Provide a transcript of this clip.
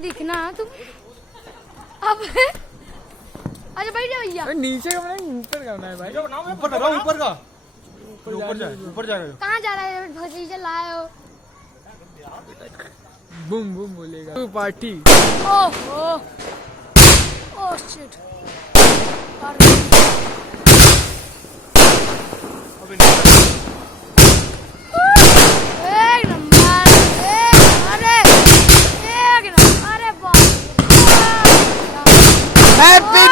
दिखना तुम अब। अच्छा बैठ जा भैया। नीचे का बनाए ऊपर का बनाए भाई। ऊपर का ऊपर का ऊपर जाएगा। कहाँ जा रहा है भतीजा लाए हो? बूम बूम बोलेगा तू पार्टी। ओह ओह शिट। एक नंबर एक नंबर। अरे बाप। हैप्पी